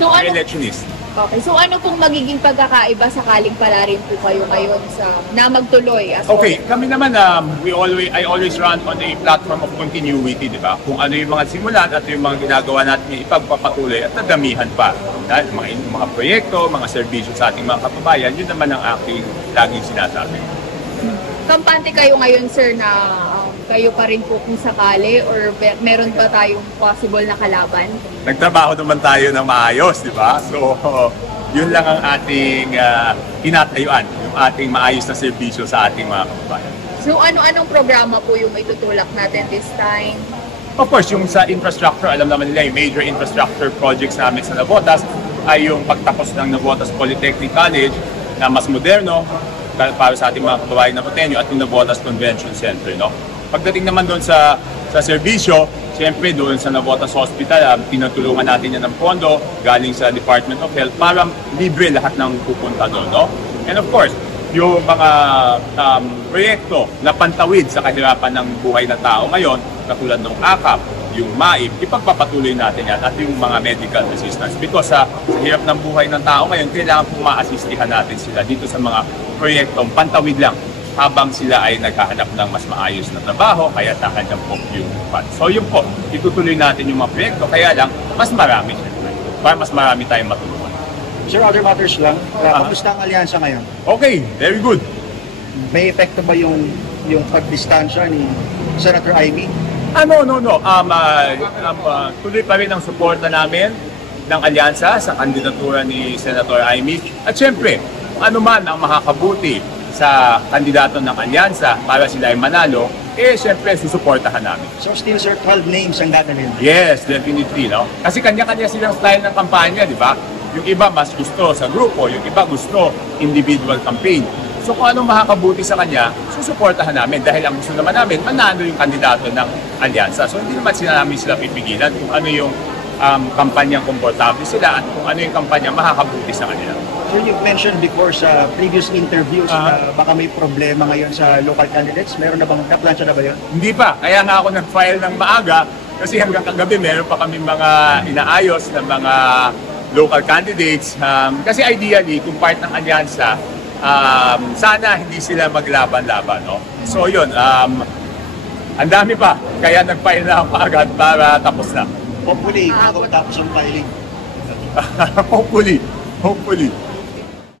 So, ano, electionist. okay, so ano pong magiging pagkakaiba sakaling pala rin po kayo ngayon na magtuloy? Okay, kami naman, I always run on a platform of continuity, di ba? Kung ano yung mga simulan at yung mga ginagawa natin ipagpapatuloy at nadamihan pa. Dahil mga proyekto, mga serbisyo sa ating mga kababayan, yun naman ang aking laging sinasabi. Kampante kayo ngayon, sir, na kayo pa rin po kung sakali or meron ba tayong possible na kalaban? Nagtrabaho naman tayo ng maayos, di ba? So, yun lang ang ating tinatayuan, yung ating maayos na serbisyo sa ating mga kababayan. So, ano-anong programa po yung itutulak natin this time? Of course, yung sa infrastructure, alam naman nila yung major infrastructure projects namin sa Navotas ay yung pagtapos ng Navotas Polytechnic College na mas moderno para sa ating mga kababayan na Puteño at yung Navotas Convention Center, no? Pagdating naman doon sa serbisyo, siyempre doon sa Navotas Hospital, tinutulungan natin yan ng pondo galing sa Department of Health para libre lahat ng pupunta doon, no? And of course, yung mga proyekto na pantawid sa kahirapan ng buhay ng tao ngayon, katulad ng AKAP, yung MAIP, ipagpapatuloy natin yan at yung mga medical assistance. Because sa hirap ng buhay ng tao ngayon, kailangan pong ma-assistihan natin sila dito sa mga proyektong pantawid lang habang sila ay naghahanap ng mas maayos na trabaho, kaya nakanyang po yung fund. So yun po, itutuloy natin yung mga proyekto, kaya lang mas marami siyempre, para mas marami tayong matulungan. Sir, other matters lang, kamusta ang alyansa ngayon? Okay, very good. May epekto ba yung pagdistansya ni Senator Amy? No. Tuloy pa rin ang suporta namin ng alyansa sa kandidatura ni Senator Amy. At syempre, ano man ang makakabuti sa kandidato ng alyansa para sila ay manalo, syempre susuportahan namin. So still, sir, 12 names ang dadalhin? Yes, definitely, no? Kasi kanya-kanya silang style ng kampanya, di ba? Yung iba mas gusto sa grupo, yung iba gusto individual campaign. So kung anong makakabuti sa kanya, susuportahan namin dahil ang gusto naman namin, manalo yung kandidato ng alyansa. So hindi naman namin sila pipigilan kung ano yung kampanyang komportable sila at kung ano yung kampanya makakabuti sa kanila. Sir, you've mentioned before sa previous interviews na baka may problema ngayon sa local candidates. Meron na bang kaplansya na ba yun? Hindi pa. Kaya nga ako nag-file ng maaga kasi hanggang kagabi meron pa kami mga inaayos na mga local candidates. Kasi ideally, kung part ng alyansa, sana hindi sila maglaban-laban. No? So yun, ang dami pa. Kaya nag-file na ako agad para tapos na. Hopefully, tapos ang filing. Hopefully.